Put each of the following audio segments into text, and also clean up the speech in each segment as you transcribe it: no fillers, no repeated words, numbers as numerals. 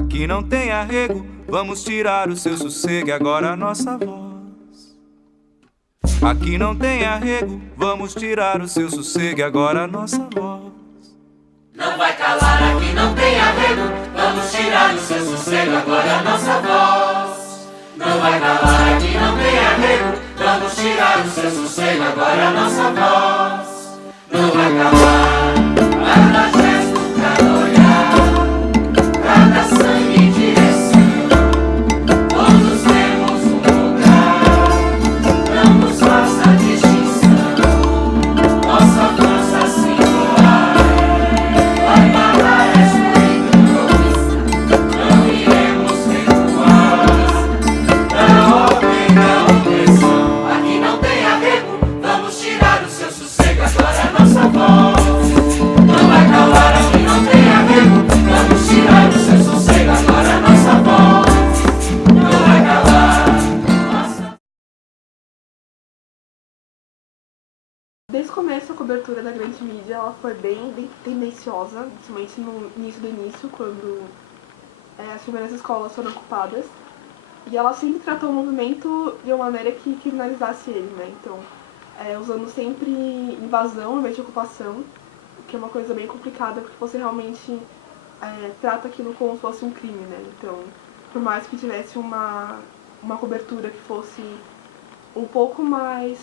Aqui não tem arrego, vamos tirar o seu sossego e agora a nossa voz. Aqui não tem arrego, vamos tirar o seu sossego e agora a nossa voz. Não vai calar, aqui não tem arrego, vamos tirar o seu sossego, agora a nossa voz. Não vai calar, aqui não tem arrego, vamos tirar o seu sossego, agora a nossa voz. Não vai calar, cada gesto, cada olhar, cada sangue e direção, todos temos um lugar, não nos faça distinção, nossa força singular. Vai matar a escuridão, não iremos recuar, não obriga a opressão. Aqui não tem arrego, vamos tirar o seu sossego, agora a nossa voz. Não vai calar, aqui não tem arrego, vamos tirar o seu sossego, agora a nossa voz. Não vai calar, nossa. Desde o começo, a cobertura da grande mídia ela foi bem tendenciosa, principalmente no início, quando as primeiras escolas foram ocupadas. E ela sempre tratou o movimento de uma maneira que criminalizasse ele, né? Então, usando sempre invasão ao invés de ocupação, o que é uma coisa bem complicada, porque você realmente trata aquilo como se fosse um crime, né? Então, por mais que tivesse uma cobertura que fosse um pouco mais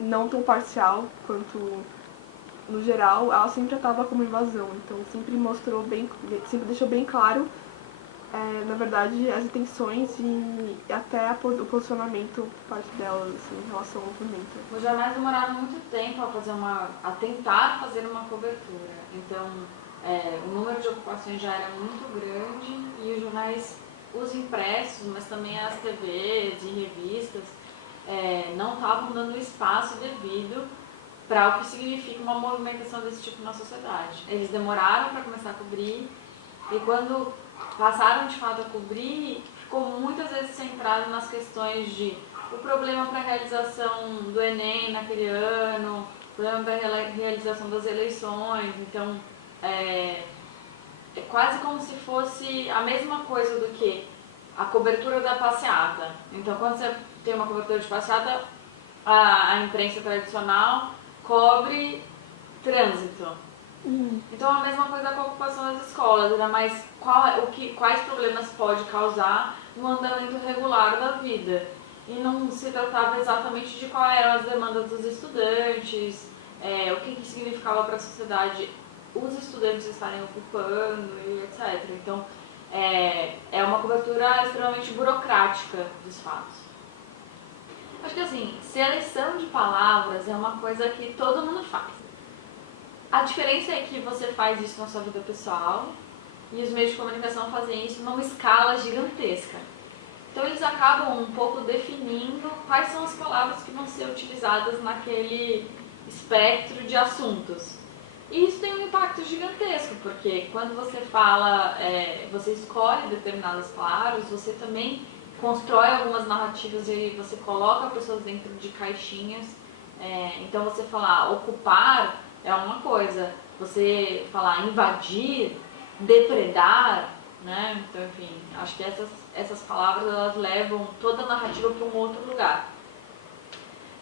não tão parcial quanto no geral, ela sempre tratava como invasão, então sempre deixou bem claro, na verdade, as intenções e até o posicionamento por parte delas, assim, em relação ao movimento. Os jornais demoraram muito tempo a tentar fazer uma cobertura, então o número de ocupações já era muito grande e os jornais, os impressos, mas também as TVs e revistas, não estavam dando espaço devido para o que significa uma movimentação desse tipo na sociedade. Eles demoraram para começar a cobrir e quando passaram de fato a cobrir, ficou muitas vezes centrado nas questões de o problema para a realização do Enem naquele ano, o problema para a realização das eleições. Então, é quase como se fosse a mesma coisa do que a cobertura da passeata. Então, quando você tem uma cobertura de passeata, a imprensa tradicional cobre trânsito. Então, a mesma coisa com a ocupação das escolas, ainda mais quais problemas pode causar no andamento regular da vida. E não se tratava exatamente de quais eram as demandas dos estudantes, o que significava para a sociedade os estudantes estarem ocupando e etc. Então, é uma cobertura extremamente burocrática dos fatos. Acho que assim, seleção de palavras é uma coisa que todo mundo faz. A diferença é que você faz isso na sua vida pessoal e os meios de comunicação fazem isso numa escala gigantesca. Então eles acabam um pouco definindo quais são as palavras que vão ser utilizadas naquele espectro de assuntos. E isso tem um impacto gigantesco, porque quando você fala, você escolhe determinadas palavras, você também constrói algumas narrativas e você coloca pessoas dentro de caixinhas. Então você falar ocupar é uma coisa, você falar invadir, depredar, né? Então, enfim, acho que essas palavras elas levam toda a narrativa para um outro lugar.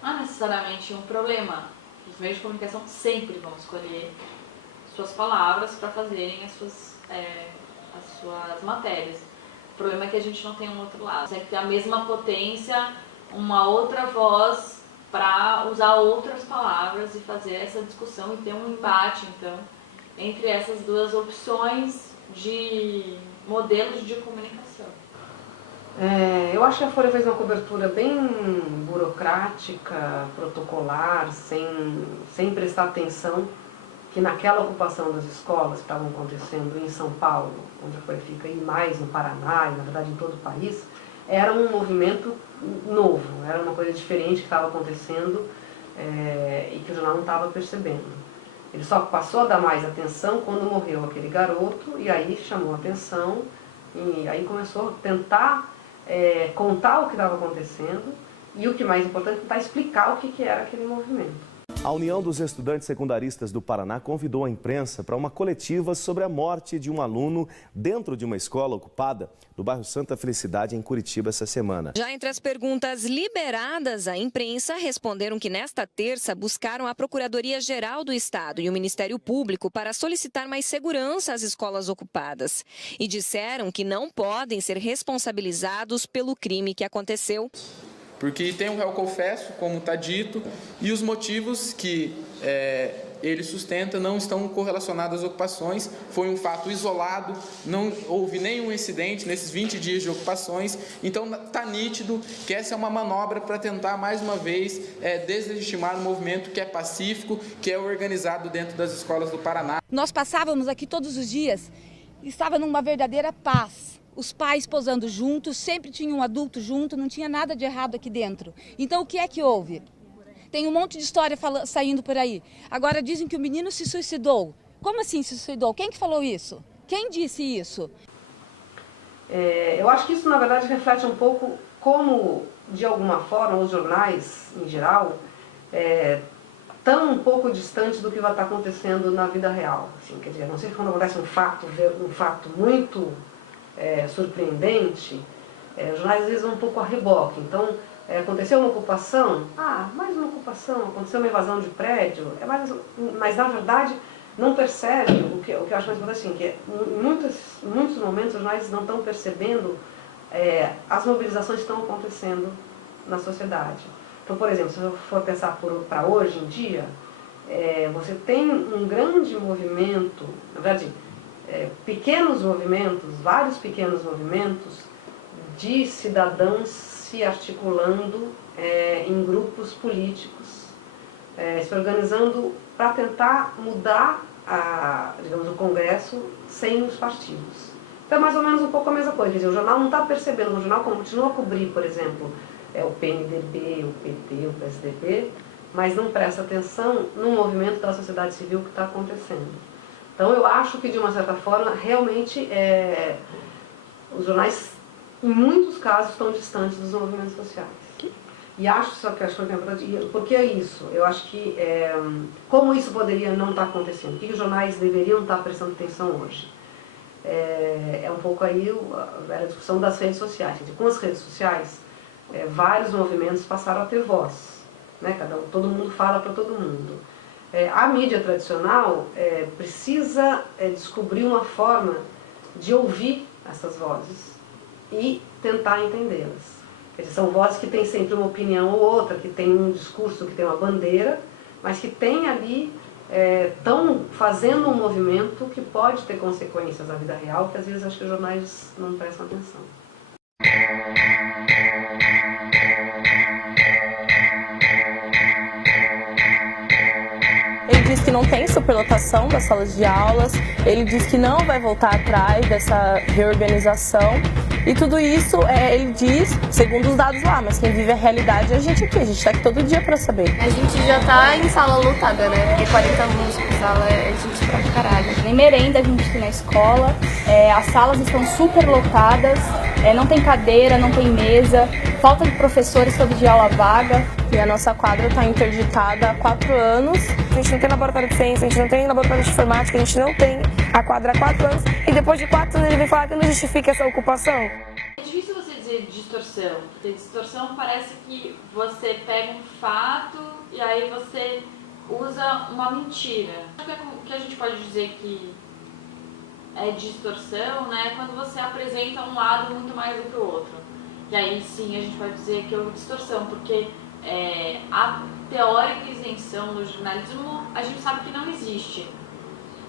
Não é necessariamente um problema. Os meios de comunicação sempre vão escolher suas palavras para fazerem as suas matérias. O problema é que a gente não tem um outro lado. Você tem que ter a mesma potência, uma outra voz para usar outras palavras e fazer essa discussão e ter um embate, então, entre essas duas opções de modelos de comunicação. Eu acho que a Folha fez uma cobertura bem burocrática, protocolar, sem prestar atenção que naquela ocupação das escolas que estavam acontecendo em São Paulo, onde a Folha fica, e mais no Paraná, e na verdade em todo o país, era um movimento novo, era uma coisa diferente que estava acontecendo e que o jornal não estava percebendo. Ele só passou a dar mais atenção quando morreu aquele garoto, e aí chamou a atenção, e aí começou a tentar contar o que estava acontecendo, e o que mais importante, tentar explicar o que era aquele movimento. A União dos Estudantes Secundaristas do Paraná convidou a imprensa para uma coletiva sobre a morte de um aluno dentro de uma escola ocupada no bairro Santa Felicidade, em Curitiba, essa semana. Já entre as perguntas liberadas à imprensa, responderam que nesta terça buscaram a Procuradoria-Geral do Estado e o Ministério Público para solicitar mais segurança às escolas ocupadas. E disseram que não podem ser responsabilizados pelo crime que aconteceu. Porque tem um réu confesso, como está dito, e os motivos que ele sustenta não estão correlacionados às ocupações. Foi um fato isolado, não houve nenhum incidente nesses 20 dias de ocupações. Então está nítido que essa é uma manobra para tentar, mais uma vez, deslegitimar um movimento que é pacífico, que é organizado dentro das escolas do Paraná. Nós passávamos aqui todos os dias, estava numa verdadeira paz. Os pais posando juntos, sempre tinha um adulto junto, não tinha nada de errado aqui dentro. Então, o que é que houve? Tem um monte de história saindo por aí. Agora dizem que o menino se suicidou. Como assim se suicidou? Quem que falou isso? Quem disse isso? Eu acho que isso, na verdade, reflete um pouco como, de alguma forma, os jornais, em geral, estão um pouco distantes do que vai estar acontecendo na vida real. Assim, quer dizer, a não ser que quando acontece um fato muito surpreendente, os jornais às vezes vão um pouco a reboque. Então, aconteceu uma ocupação, mais uma ocupação, aconteceu uma invasão de prédio, mas na verdade não percebe, o que eu acho mais importante assim, que em muitos momentos os jornais não estão percebendo as mobilizações que estão acontecendo na sociedade. Então, por exemplo, se eu for pensar para hoje em dia, você tem um grande movimento, na verdade, pequenos movimentos, vários pequenos movimentos de cidadãos se articulando em grupos políticos, se organizando para tentar mudar digamos, o Congresso sem os partidos. Então é mais ou menos um pouco a mesma coisa, quer dizer, o jornal não está percebendo, o jornal continua a cobrir, por exemplo, o PMDB, o PT, o PSDB, mas não presta atenção no movimento da sociedade civil que está acontecendo. Então eu acho que, de uma certa forma, realmente os jornais, em muitos casos, estão distantes dos movimentos sociais. E acho que é importante, por que isso? Eu acho que, como isso poderia não estar acontecendo? O que os jornais deveriam estar prestando atenção hoje? É um pouco aí a discussão das redes sociais. Com as redes sociais, vários movimentos passaram a ter voz, né? Todo mundo fala para todo mundo. A mídia tradicional precisa descobrir uma forma de ouvir essas vozes e tentar entendê-las. São vozes que têm sempre uma opinião ou outra, que têm um discurso, que tem uma bandeira, mas que tem ali, estão fazendo um movimento que pode ter consequências na vida real, que às vezes acho que os jornais não prestam atenção. Ele diz que não tem superlotação das salas de aulas, ele diz que não vai voltar atrás dessa reorganização. E tudo isso, ele diz, segundo os dados lá, mas quem vive a realidade é a gente aqui está aqui todo dia para saber. A gente já tá em sala lotada, né? Porque 40 alunos por sala é gente pra caralho. Nem merenda a gente tem na escola, as salas estão super lotadas, não tem cadeira, não tem mesa, falta de professores, todo dia aula vaga. E a nossa quadra está interditada há 4 anos. A gente não tem laboratório de ciência, a gente não tem laboratório de informática, a gente não tem a quadra há 4 anos. E depois de 4 anos ele vem falar que não justifica essa ocupação. É difícil você dizer distorção, porque distorção parece que você pega um fato e aí você usa uma mentira. O que a gente pode dizer que é distorção, né, é quando você apresenta um lado muito mais do que o outro. E aí sim a gente pode dizer que é distorção, porque a teórica isenção do jornalismo a gente sabe que não existe.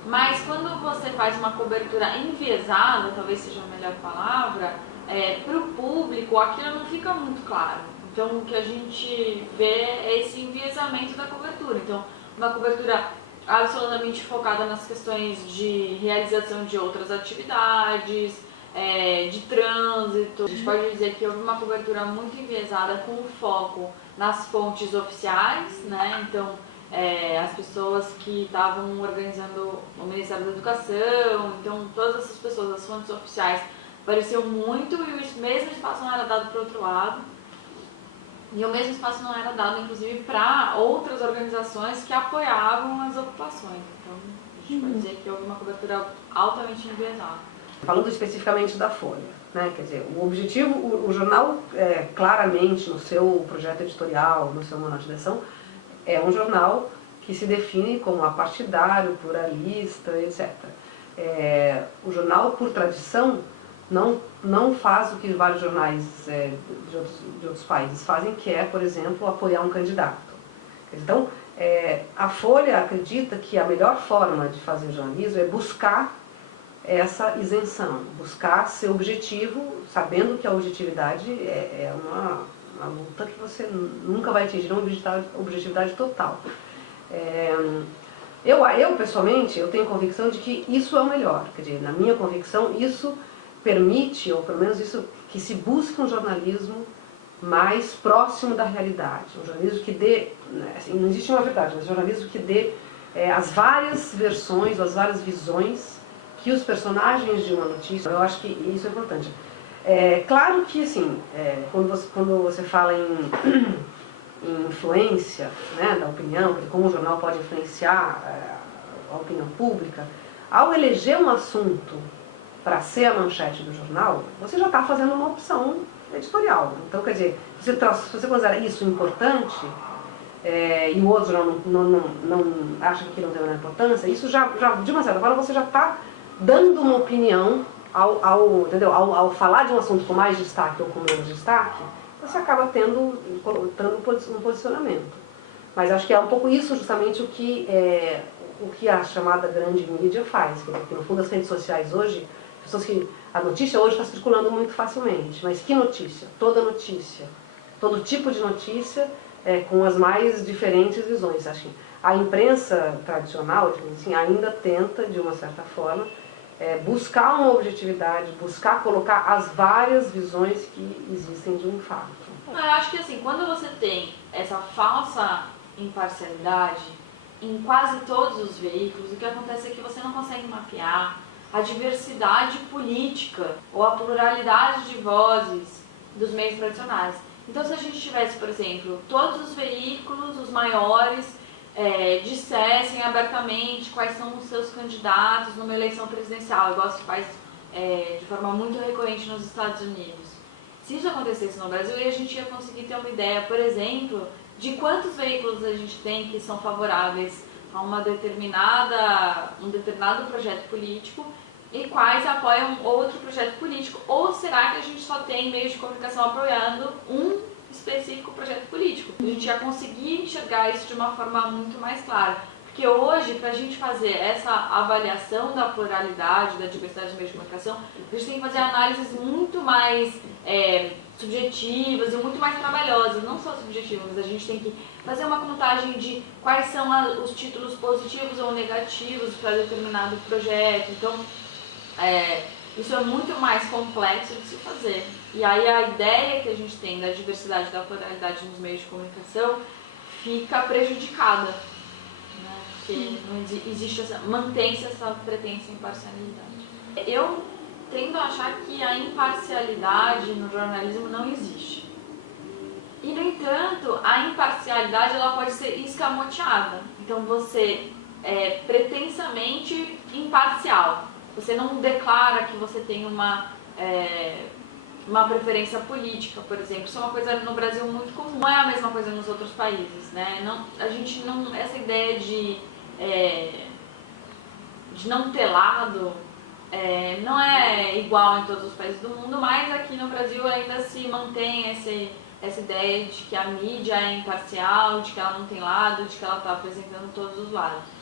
Mas quando você faz uma cobertura enviesada, talvez seja a melhor palavra, para o público aquilo não fica muito claro. Então o que a gente vê é esse enviesamento da cobertura. Então uma cobertura absolutamente focada nas questões de realização de outras atividades, de trânsito. A gente pode dizer que houve uma cobertura muito enviesada com foco nas fontes oficiais, né? Então as pessoas que estavam organizando o Ministério da Educação, então todas essas pessoas, as fontes oficiais, apareciam muito e o mesmo espaço não era dado para o outro lado. E o mesmo espaço não era dado, inclusive, para outras organizações que apoiavam as ocupações. Então, a gente pode dizer que houve uma cobertura altamente enviesada. Falando especificamente da Folha, né? Quer dizer, o objetivo, o jornal, claramente, no seu projeto editorial, no seu manual de direção, é um jornal que se define como apartidário, pluralista, etc. O jornal, por tradição, não faz o que vários jornais de outros países fazem, que é, por exemplo, apoiar um candidato. Então, a Folha acredita que a melhor forma de fazer jornalismo é buscar essa isenção, buscar ser objetivo, sabendo que a objetividade é uma luta que você nunca vai atingir uma objetividade total. Eu, pessoalmente, eu tenho convicção de que isso é o melhor. Quer dizer, na minha convicção, isso permite, ou pelo menos isso, que se busque um jornalismo mais próximo da realidade. Um jornalismo que dê, assim, não existe uma verdade, mas um jornalismo que dê as várias versões, ou as várias visões que os personagens de uma notícia, eu acho que isso é importante. Claro que, assim, quando você fala em influência, né, da opinião, como o jornal pode influenciar a opinião pública, ao eleger um assunto para ser a manchete do jornal, você já está fazendo uma opção editorial. Então, quer dizer, se você considera isso importante, e o outro jornal não acha que não tem a importância, isso já, de uma certa forma, você já está dando uma opinião ao falar de um assunto com mais destaque ou com menos destaque, você acaba tendo um posicionamento. Mas acho que é um pouco isso justamente o que a chamada grande mídia faz. Porque no fundo as redes sociais hoje, a notícia hoje está circulando muito facilmente. Mas que notícia? Toda notícia. Todo tipo de notícia com as mais diferentes visões. Acho que a imprensa tradicional, assim, ainda tenta, de uma certa forma, buscar uma objetividade, buscar colocar as várias visões que existem de um fato. Eu acho que assim, quando você tem essa falsa imparcialidade em quase todos os veículos, o que acontece é que você não consegue mapear a diversidade política ou a pluralidade de vozes dos meios tradicionais. Então, se a gente tivesse, por exemplo, todos os veículos, os maiores, dissessem abertamente quais são os seus candidatos numa eleição presidencial, igual se faz de forma muito recorrente nos Estados Unidos. Se isso acontecesse no Brasil, a gente ia conseguir ter uma ideia, por exemplo, de quantos veículos a gente tem que são favoráveis a um determinado projeto político e quais apoiam outro projeto político, ou será que a gente só tem meios de comunicação apoiando um específico projeto político? A gente ia conseguir enxergar isso de uma forma muito mais clara. Porque hoje, para a gente fazer essa avaliação da pluralidade, da diversidade de meios de comunicação, a gente tem que fazer análises muito mais subjetivas e muito mais trabalhosas, não só subjetivas, mas a gente tem que fazer uma contagem de quais são os títulos positivos ou negativos para determinado projeto. Então, isso é muito mais complexo de se fazer. E aí a ideia que a gente tem da diversidade e da pluralidade nos meios de comunicação fica prejudicada, né? Porque não existe mantém-se essa pretensa imparcialidade. Eu tendo a achar que a imparcialidade no jornalismo não existe. E, no entanto, a imparcialidade ela pode ser escamoteada. Então, você é pretensamente imparcial. Você não declara que você tem uma preferência política, por exemplo. Isso é uma coisa no Brasil muito comum. Não é a mesma coisa nos outros países, né? Essa ideia de não ter lado não é igual em todos os países do mundo, mas aqui no Brasil ainda se mantém essa ideia de que a mídia é imparcial, de que ela não tem lado, de que ela está apresentando todos os lados.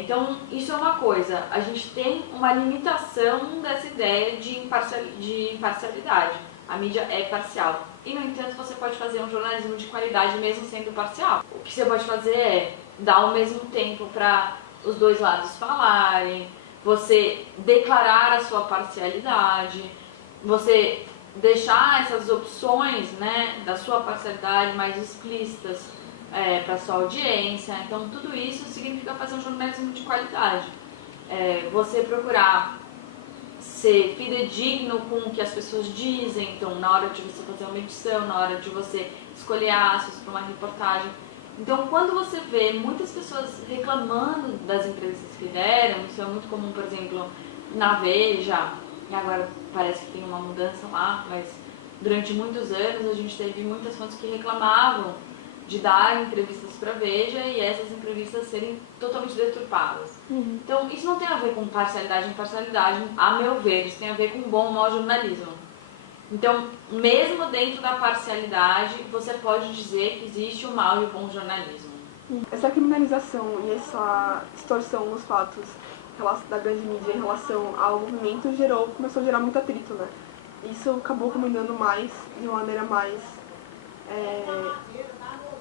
Então, isso é uma coisa. A gente tem uma limitação dessa ideia de imparcialidade. A mídia é parcial. E, no entanto, você pode fazer um jornalismo de qualidade mesmo sendo parcial. O que você pode fazer é dar ao mesmo tempo para os dois lados falarem, você declarar a sua parcialidade, você deixar essas opções, né, da sua parcialidade mais explícitas para a sua audiência. Então, tudo isso significa fazer um jornalismo de qualidade. Você procurar ser fidedigno com o que as pessoas dizem, então, na hora de você fazer uma edição, na hora de você escolhiaços para uma reportagem. Então, quando você vê muitas pessoas reclamando das entrevistas que deram, isso é muito comum, por exemplo, na Veja, e agora parece que tem uma mudança lá, mas durante muitos anos a gente teve muitas fontes que reclamavam de dar entrevistas para a Veja e essas entrevistas serem totalmente deturpadas. Então, isso não tem a ver com parcialidade e imparcialidade, a meu ver, isso tem a ver com bom ou mau jornalismo. Então, mesmo dentro da parcialidade, você pode dizer que existe o mau e o bom jornalismo. Essa criminalização e essa distorção nos fatos da grande mídia em relação ao movimento começou a gerar muito atrito, né? Isso acabou combinando mais, de uma maneira mais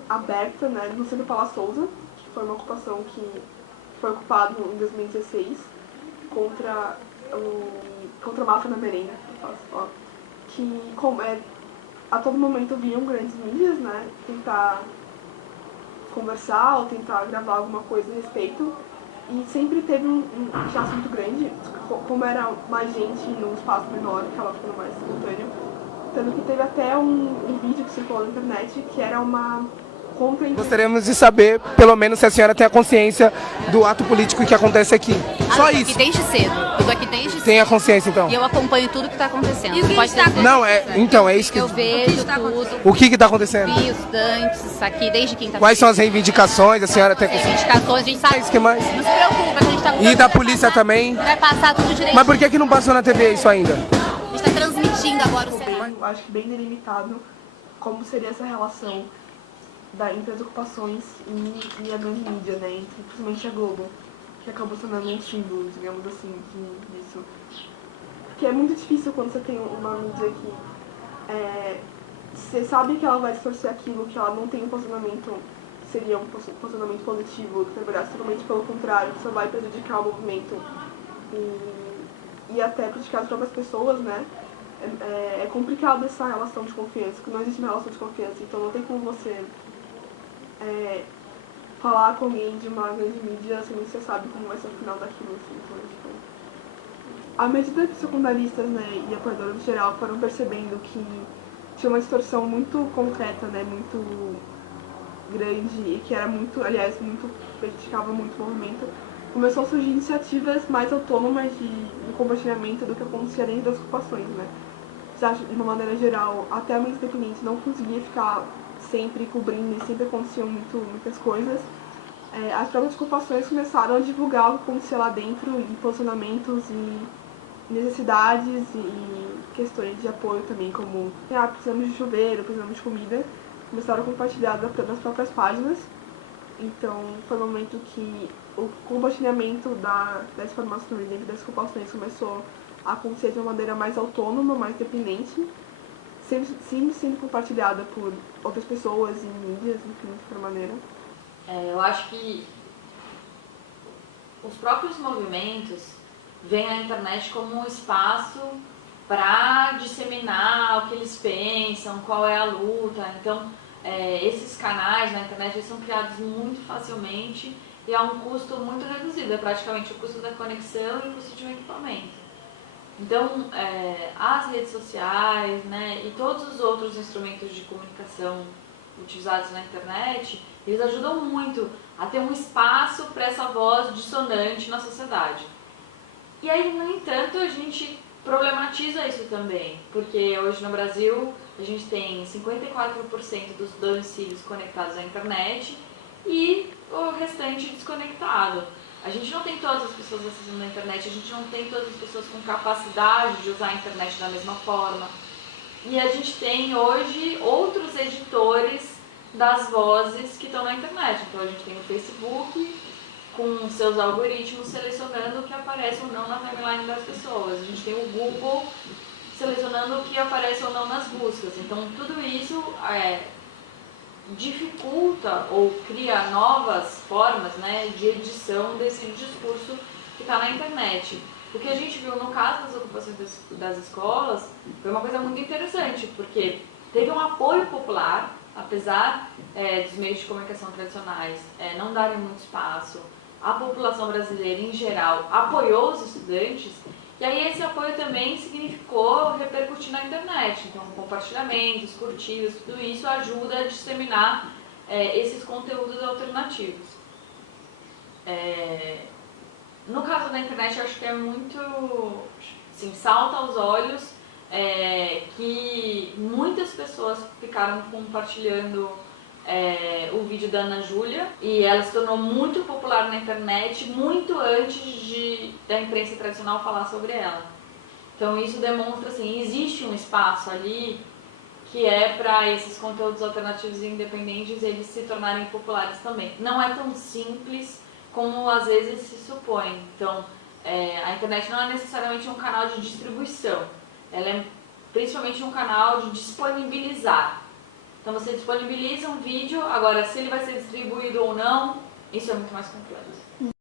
aberta, né, no centro Paula Souza, que foi uma ocupação que foi ocupado em 2016 contra a máfia na merenda, que a todo momento vinham grandes mídias, né, tentar conversar ou tentar gravar alguma coisa a respeito, e sempre teve um rechaço muito grande, como era mais gente num espaço menor, acaba ficando mais simultâneo, tanto que teve até um vídeo que circulou na internet que era uma contra... Gostaríamos de saber, pelo menos, se a senhora tem a consciência do ato político que acontece aqui. Só isso. Eu tô aqui desde cedo. Eu tô aqui desde cedo. Tem a consciência, então? E eu acompanho tudo que tá acontecendo. E o que pode está acontecendo? Não, então, é isso que... Eu vejo tudo. O que tá acontecendo? Vi os estudantes aqui desde quinta-feira. Quais são as reivindicações? A senhora tem consciência? Reivindicações, a gente sabe. O que mais? Não se preocupa, a gente tá... E da polícia também? Vai passar tudo direito. Mas por que não passou na TV isso ainda? A gente tá transmitindo agora o cenário. Eu acho que bem delimitado como seria essa relação entre as ocupações e a grande mídia, né, principalmente a Globo, que acabou sendo um símbolo, digamos assim, disso. Porque é muito difícil quando você tem uma mídia que você sabe que ela vai distorcer aquilo, que ela não tem um posicionamento que seria um posicionamento positivo, que na verdade totalmente pelo contrário, que só vai prejudicar o movimento e até prejudicar as próprias pessoas, né. É complicado essa relação de confiança, porque não existe uma relação de confiança, então não tem como você falar com alguém de uma grande mídia, assim, você sabe como vai ser o final daquilo, assim, então, tipo... À medida que os secundaristas, né, e apoiadores em geral foram percebendo que tinha uma distorção muito concreta, né, muito grande, e que era muito, aliás, prejudicava muito o movimento, começou a surgir iniciativas mais autônomas de compartilhamento do que acontecia dentro das ocupações, né. De uma maneira geral, até a mídia independente não conseguia ficar sempre cobrindo e sempre aconteciam muitas coisas. As próprias ocupações começaram a divulgar o que acontecia lá dentro, e posicionamentos e necessidades e questões de apoio também, como precisamos de chuveiro, precisamos de comida, começaram a compartilhar nas próprias páginas. Então foi um momento que o compartilhamento das informações dentro das ocupações começou a acontecer de uma maneira mais autônoma, mais dependente, sempre sendo compartilhada por outras pessoas e mídias, enfim, de outra maneira. Eu acho que os próprios movimentos veem a internet como um espaço para disseminar o que eles pensam, qual é a luta. Então, esses canais na internet eles são criados muito facilmente e a um custo muito reduzido, é praticamente o custo da conexão e o custo de um equipamento. Então, as redes sociais, né, e todos os outros instrumentos de comunicação utilizados na internet, eles ajudam muito a ter um espaço para essa voz dissonante na sociedade. E aí, no entanto, a gente problematiza isso também, porque hoje no Brasil a gente tem 54% dos domicílios conectados à internet e o restante desconectado. A gente não tem todas as pessoas acessando a internet, a gente não tem todas as pessoas com capacidade de usar a internet da mesma forma. E a gente tem hoje outros editores das vozes que estão na internet. Então a gente tem o Facebook com seus algoritmos selecionando o que aparece ou não na timeline das pessoas. A gente tem o Google selecionando o que aparece ou não nas buscas. Então tudo isso dificulta ou cria novas formas, né, de edição desse discurso que está na internet. O que a gente viu no caso das ocupações das escolas foi uma coisa muito interessante, porque teve um apoio popular, apesar dos meios de comunicação tradicionais não darem muito espaço. A população brasileira, em geral, apoiou os estudantes E aí esse apoio também significou repercutir na internet. Então, compartilhamentos, curtidas, tudo isso ajuda a disseminar esses conteúdos alternativos. No caso da internet, eu acho que é muito, assim, salta aos olhos que muitas pessoas ficaram compartilhando o vídeo da Ana Júlia, e ela se tornou muito popular na internet muito antes da imprensa tradicional falar sobre ela. Então isso demonstra, assim, existe um espaço ali que é para esses conteúdos alternativos e independentes eles se tornarem populares também. Não é tão simples como às vezes se supõe. Então, a internet não é necessariamente um canal de distribuição, ela é principalmente um canal de disponibilizar. Então você disponibiliza um vídeo, agora se ele vai ser distribuído ou não, isso é muito mais complexo.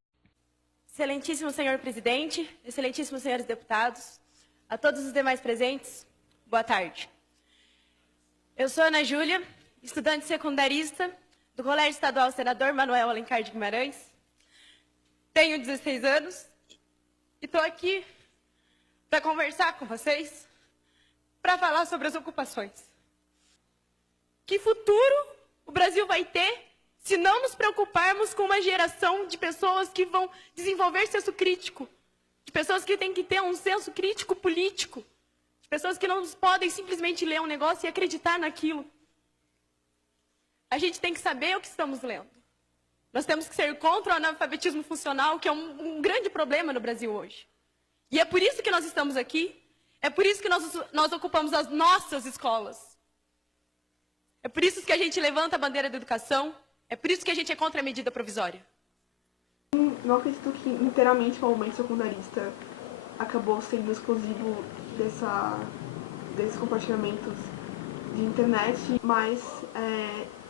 Excelentíssimo senhor presidente, excelentíssimos senhores deputados, a todos os demais presentes, boa tarde. Eu sou Ana Júlia, estudante secundarista do Colégio Estadual Senador Manuel Alencar de Guimarães. Tenho 16 anos e estou aqui para conversar com vocês, para falar sobre as ocupações. Que futuro o Brasil vai ter se não nos preocuparmos com uma geração de pessoas que vão desenvolver senso crítico, de pessoas que têm que ter um senso crítico político, de pessoas que não podem simplesmente ler um negócio e acreditar naquilo. A gente tem que saber o que estamos lendo. Nós temos que ser contra o analfabetismo funcional, que é um grande problema no Brasil hoje. E é por isso que nós estamos aqui, é por isso que nós ocupamos as nossas escolas. É por isso que a gente levanta a bandeira da educação, é por isso que a gente é contra a medida provisória. Não acredito que inteiramente o movimento secundarista acabou sendo exclusivo desses compartilhamentos de internet, mas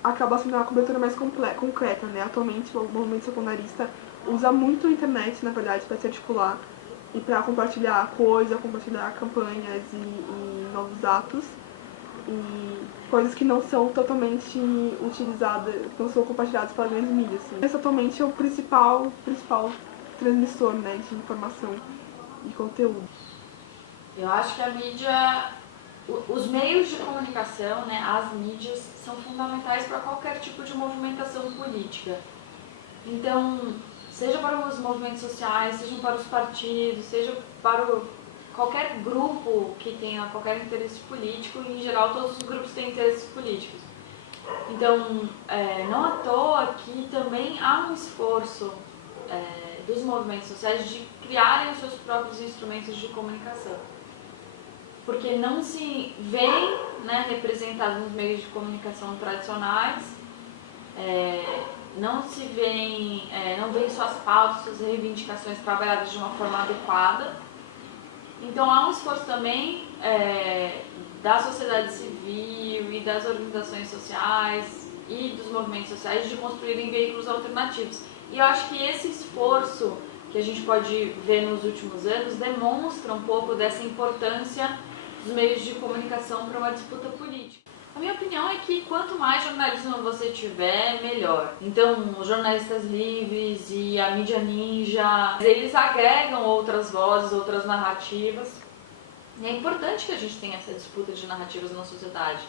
acaba sendo uma cobertura mais concreta, né? Atualmente o movimento secundarista usa muito a internet, na verdade, para se articular e para compartilhar coisas, compartilhar campanhas e novos atos. E coisas que não são totalmente utilizadas, não são compartilhadas pelas grandes mídias. Assim. Esse atualmente é o principal transmissor, né, de informação e conteúdo. Eu acho que a mídia, os meios de comunicação, né, as mídias, são fundamentais para qualquer tipo de movimentação política. Então, seja para os movimentos sociais, seja para os partidos, seja para qualquer grupo que tenha qualquer interesse político, em geral todos os grupos têm interesses políticos. Então, não à toa que também há um esforço dos movimentos sociais de criarem os seus próprios instrumentos de comunicação. Porque não se vêem, né, representados nos meios de comunicação tradicionais, não veem suas pautas, suas reivindicações trabalhadas de uma forma adequada. Então há um esforço também da sociedade civil e das organizações sociais e dos movimentos sociais de construírem veículos alternativos. E eu acho que esse esforço que a gente pode ver nos últimos anos demonstra um pouco dessa importância dos meios de comunicação para uma disputa política. A minha opinião é que quanto mais jornalismo você tiver, melhor. Então, os jornalistas livres e a mídia ninja, eles agregam outras vozes, outras narrativas. E é importante que a gente tenha essa disputa de narrativas na sociedade.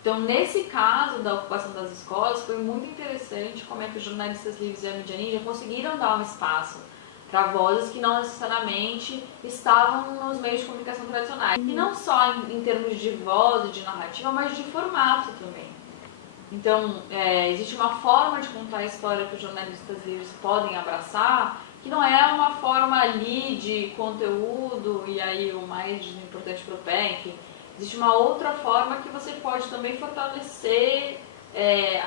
Então, nesse caso da ocupação das escolas, foi muito interessante como é que os jornalistas livres e a mídia ninja conseguiram dar um espaço para vozes que não necessariamente estavam nos meios de comunicação tradicionais. E não só em termos de voz e de narrativa, mas de formato também. Então, existe uma forma de contar a história que os jornalistas livres podem abraçar, que não é uma forma ali de conteúdo, e aí o mais importante para o pé, enfim. Existe uma outra forma que você pode também fortalecer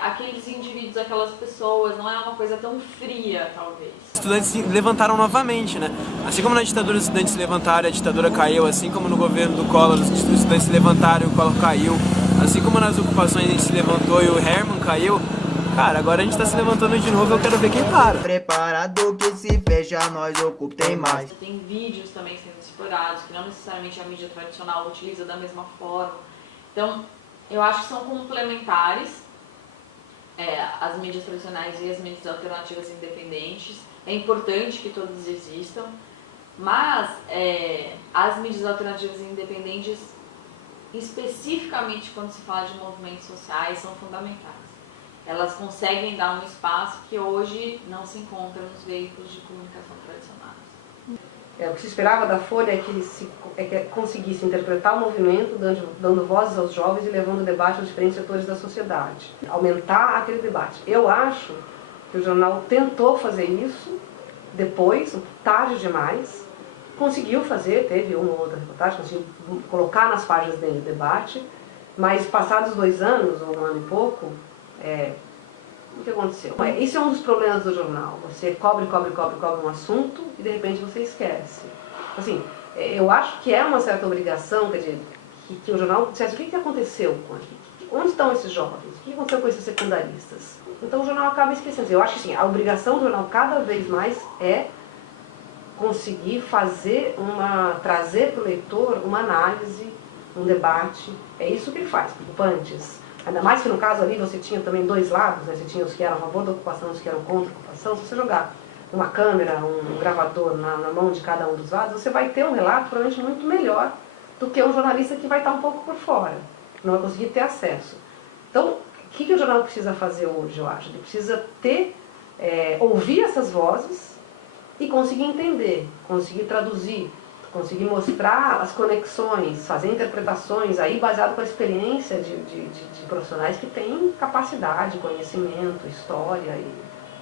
aqueles indivíduos, aquelas pessoas, não é uma coisa tão fria, talvez. Os estudantes se levantaram novamente, né? Assim como na ditadura os estudantes se levantaram e a ditadura caiu, assim como no governo do Collor os estudantes se levantaram e o Collor caiu, assim como nas ocupações a gente se levantou e o Herman caiu, cara, agora a gente tá se levantando de novo e eu quero ver quem para. Preparado que se fecha, nós ocupem mais. Tem vídeos também sendo explorados, que não necessariamente a mídia tradicional utiliza da mesma forma. Então, eu acho que são complementares. As mídias tradicionais e as mídias alternativas independentes. É importante que todas existam, Mas as mídias alternativas e independentes, especificamente quando se fala de movimentos sociais, são fundamentais. Elas conseguem dar um espaço que hoje não se encontra nos veículos de comunicação tradicionais. O que se esperava da Folha é que conseguisse interpretar o movimento, dando vozes aos jovens e levando o debate aos diferentes setores da sociedade. Aumentar aquele debate. Eu acho que o jornal tentou fazer isso, depois, tarde demais, conseguiu fazer, teve uma ou outra reportagem, conseguiu colocar nas páginas dele o debate, mas passados 2 anos, ou 1 ano e pouco, o que aconteceu? Isso é um dos problemas do jornal. Você cobre um assunto e de repente você esquece. Assim, eu acho que é uma certa obrigação, quer dizer, que o jornal dissesse o que aconteceu com a gente. Onde estão esses jovens? O que aconteceu com esses secundaristas? Então o jornal acaba esquecendo. Eu acho que sim, a obrigação do jornal cada vez mais é conseguir trazer para o leitor uma análise, um debate. É isso que ele faz, preocupantes. Ainda mais que no caso ali você tinha também 2 lados, né? Você tinha os que eram a favor da ocupação e os que eram contra a ocupação. Se você jogar uma câmera, um gravador na mão de cada um dos lados, você vai ter um relato provavelmente muito melhor do que um jornalista que vai estar um pouco por fora, não vai conseguir ter acesso. Então, o que o jornal precisa fazer hoje, eu acho? Ele precisa ouvir essas vozes e conseguir entender, conseguir traduzir, conseguir mostrar as conexões, fazer interpretações aí baseado com a experiência de profissionais que têm capacidade, conhecimento, história.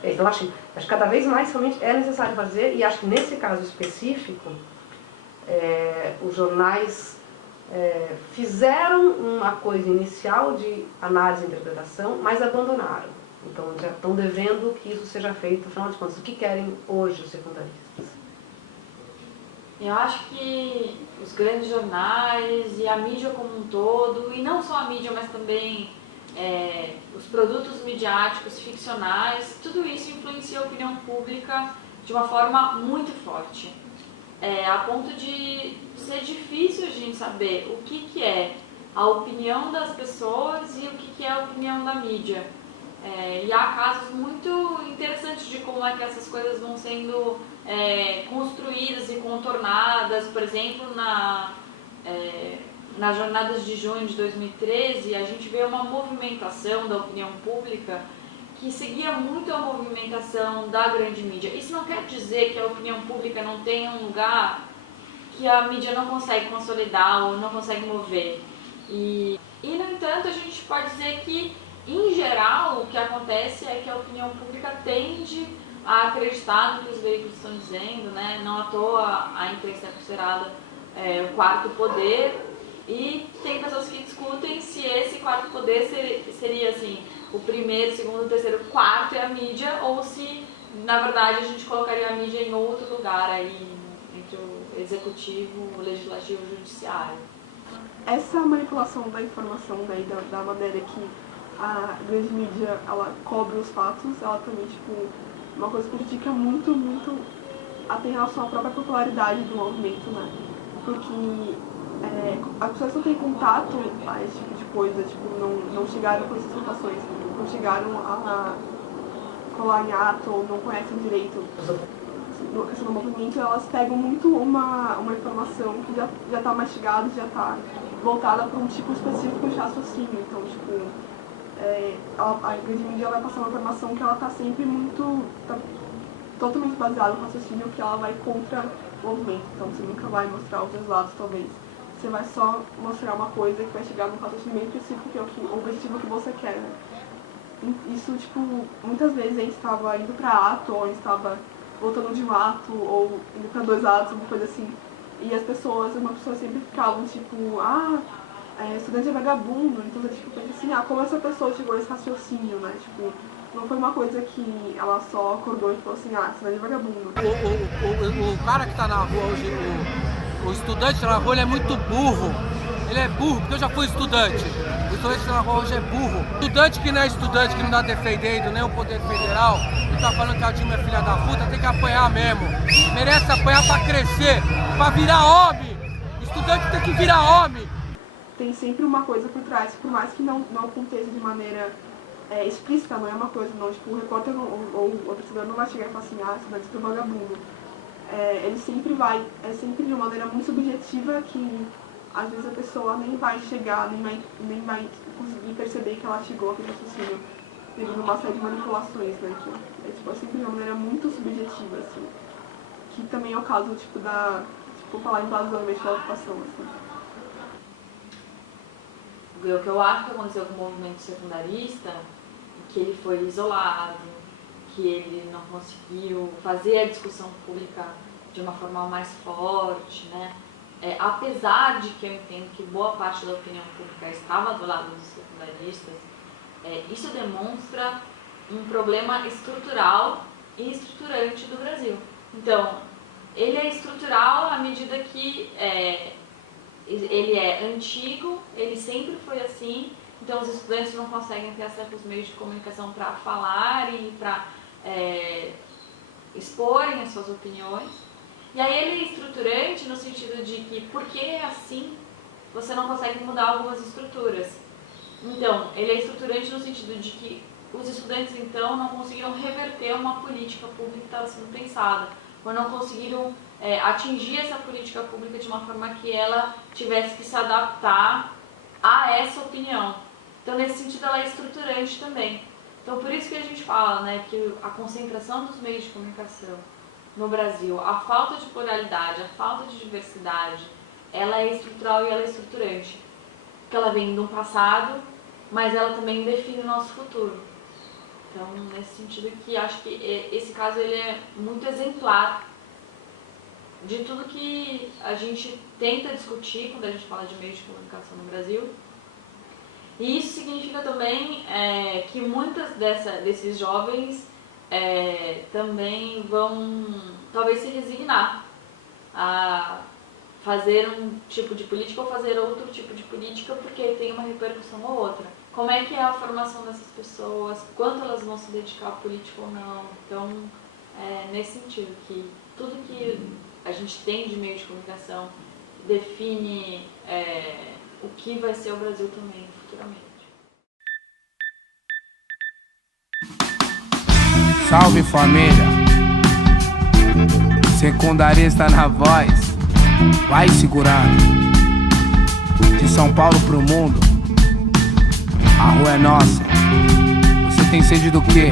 Então acho que cada vez mais realmente é necessário fazer, e acho que nesse caso específico, os jornais fizeram uma coisa inicial de análise e interpretação, mas abandonaram. Então já estão devendo que isso seja feito, afinal de contas, o que querem hoje os secundaristas? Eu acho que os grandes jornais e a mídia como um todo, e não só a mídia, mas também os produtos midiáticos, ficcionais, tudo isso influencia a opinião pública de uma forma muito forte. A ponto de ser difícil a gente saber o que é a opinião das pessoas e o que é a opinião da mídia. E há casos muito interessantes de como é que essas coisas vão sendo construídas e contornadas. Por exemplo, nas jornadas de junho de 2013, a gente vê uma movimentação da opinião pública que seguia muito a movimentação da grande mídia. Isso não quer dizer que a opinião pública não tenha um lugar que a mídia não consegue consolidar ou não consegue mover. E no entanto, a gente pode dizer que, em geral, o que acontece é que a opinião pública tende a acreditar no que os veículos estão dizendo, né? Não à toa a imprensa é considerada o quarto poder, e tem pessoas que discutem se esse quarto poder seria assim, o primeiro, segundo, terceiro, quarto é a mídia, ou se, na verdade, a gente colocaria a mídia em outro lugar aí, entre o executivo, o legislativo e o judiciário. Essa manipulação da informação, né, da maneira que a grande mídia ela cobre os fatos, ela também, uma coisa que prejudica muito, muito até em relação à própria popularidade do movimento, né? Porque as pessoas não têm contato a esse tipo de coisa, não chegaram com essas informações, não chegaram a colar em ato ou não conhecem direito a questão do movimento, elas pegam muito uma informação que já está mastigada, já está voltada para um tipo específico de raciocínio. Então, a grande mídia vai passar uma informação que ela está sempre totalmente baseada no raciocínio, que ela vai contra o movimento. Então, você nunca vai mostrar os dois lados, talvez. Você vai só mostrar uma coisa que vai chegar num raciocínio específico, que é o objetivo que você quer, né? Isso, muitas vezes a gente estava indo para ato, ou a gente estava voltando de um ato, ou indo para 2 atos, alguma coisa assim. E as pessoas sempre ficavam estudante é vagabundo. Então eu pensa assim, como essa pessoa chegou a esse raciocínio, né? Não foi uma coisa que ela só acordou e falou assim, estudante é vagabundo. O cara que está na rua hoje, o estudante na rua, ele é muito burro. Ele é burro, porque eu já fui estudante. O estudante na rua hoje é burro. Estudante que não é estudante, que não está defendendo nem o poder federal, e está falando que a Dilma é filha da puta, tem que apanhar mesmo. Merece apanhar para crescer, para virar homem. O estudante tem que virar homem. Tem sempre uma coisa por trás, por mais que não aconteça de maneira explícita, não é uma coisa, não. O repórter ou o apresentador não vai chegar e falar assim, estudante é vagabundo. ele sempre vai, sempre de uma maneira muito subjetiva que às vezes a pessoa nem vai chegar, nem vai conseguir perceber que ela chegou àquele raciocínio devido a uma série de manipulações, né? Que é sempre de uma maneira muito subjetiva, assim. Que também é o caso, falar em blasonamento da ocupação, assim. O que eu acho que aconteceu com o movimento secundarista, que ele foi isolado, que ele não conseguiu fazer a discussão pública de uma forma mais forte, né? Apesar de que eu entendo que boa parte da opinião pública estava do lado dos secundaristas, isso demonstra um problema estrutural e estruturante do Brasil. Então, ele é estrutural à medida que ele é antigo, ele sempre foi assim, então os estudantes não conseguem ter acesso aos meios de comunicação para falar e para exporem as suas opiniões. E aí ele é estruturante no sentido de que, porque é assim, você não consegue mudar algumas estruturas. Então, ele é estruturante no sentido de que os estudantes, então, não conseguiram reverter uma política pública que estava sendo pensada, ou não conseguiram atingir essa política pública de uma forma que ela tivesse que se adaptar a essa opinião. Então, nesse sentido, ela é estruturante também. Então, por isso que a gente fala, né, que a concentração dos meios de comunicação no Brasil, a falta de pluralidade, a falta de diversidade, ela é estrutural e ela é estruturante. Porque ela vem de um passado, mas ela também define o nosso futuro. Então, nesse sentido que acho que esse caso ele é muito exemplar de tudo que a gente tenta discutir quando a gente fala de meios de comunicação no Brasil. E isso significa também que muitas desses jovens também vão talvez se resignar a fazer um tipo de política ou fazer outro tipo de política porque tem uma repercussão ou outra. Como é que é a formação dessas pessoas, quanto elas vão se dedicar à política ou não. Então, nesse sentido, que tudo que a gente tem de meio de comunicação define o que vai ser o Brasil também futuramente. Salve família, secundarista na voz, vai segurando. De São Paulo pro mundo, a rua é nossa. Você tem sede do quê?